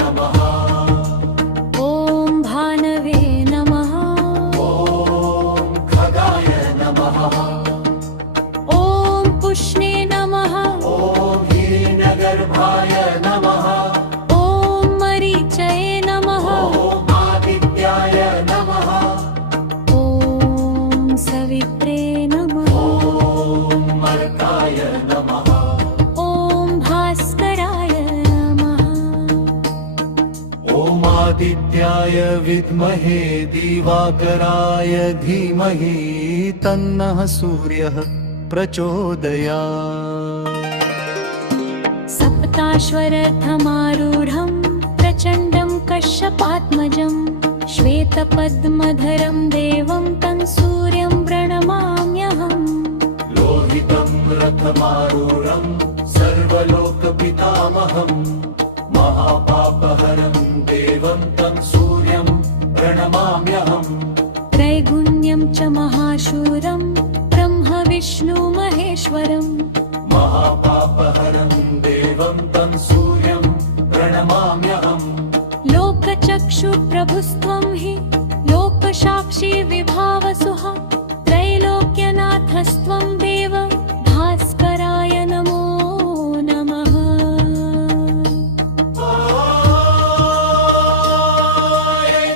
नमः। ॐ भानवे नमः। ॐ खगाय नमः। ॐ पुष्णे नमः। ॐ हिरण्यगर्भाय नमः। ॐ मरीचये नमः। ॐ आदित्याय नमः। ॐ सवित्रे नमः। ॐ मर्काय नमः। ॐ भास्कराय नमः। ॐ आदित्याय विद्महे दिवाकराय धीमहि तन्नः सूर्यः प्रचोदयात्। सप्ताश्वरथमारूढं प्रचण्डं कश्यपात्मजं श्वेतपद्मधरं देवं तं सूर्यं प्रणमाम्यहम्। लोहितं रथमारूढं सर्वलोकपितामहं महापापहरं देवं तं सूर्यं प्रणमाम्यहम्। त्रैगुण्यं च महाशूरं ब्रह्म विष्णु महेश्वरं महापापहरं देवं तं सूर्यं प्रणमाम्यहम्। लोकचक्षुप्रभुस्त्वं हि लोकसाक्षी विभावसुः त्रैलोक्यनाथस्त्वं देव भास्कराय नमो नमः।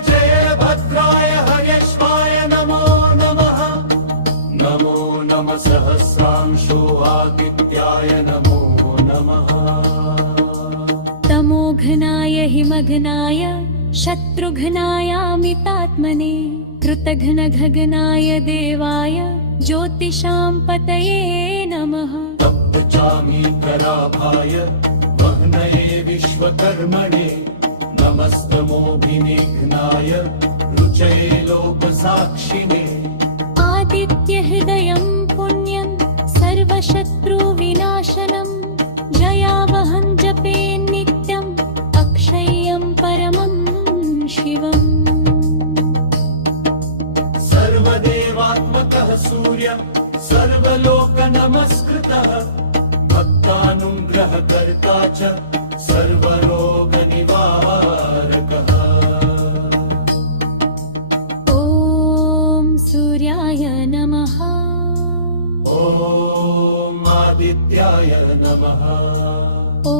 जय भद्राय हयश्वाय नमो नमः। नमो नमः सहस्रांशो आदित्याय नमो नमः। तमोघ्नाय हिमघ्नाय शत्रुघ्नायामितात्मने कृतघ्नघग्नाय देवाय ज्योतिषां पतये नमः। तप्तचामीकराभाय वह्नये विश्वकर्मणे नमस्तमोभिनिघ्नाय रुचये लोकसाक्षिणे। आदित्यहृदयं पुण्यं सर्वशत्रुविनाशनं जयावहं जपे नित्यम् अक्षय्यं परमं शिवम्। सर्वदेवात्मकः सूर्यः सर्वलोकनमस्कृतः भक्तानुग्रहकर्ता च सर्वरोगनिवारकः। ॐ सूर्याय नमः। ॐ आदित्याय नमः। ॐ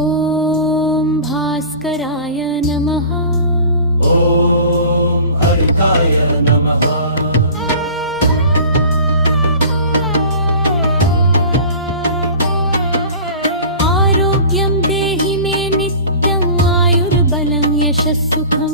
भास्कराय नमः। ॐ अर्काय नमः। आरोग्यं देहि मे नित्यम् आयुर्बलं यशस्सुखं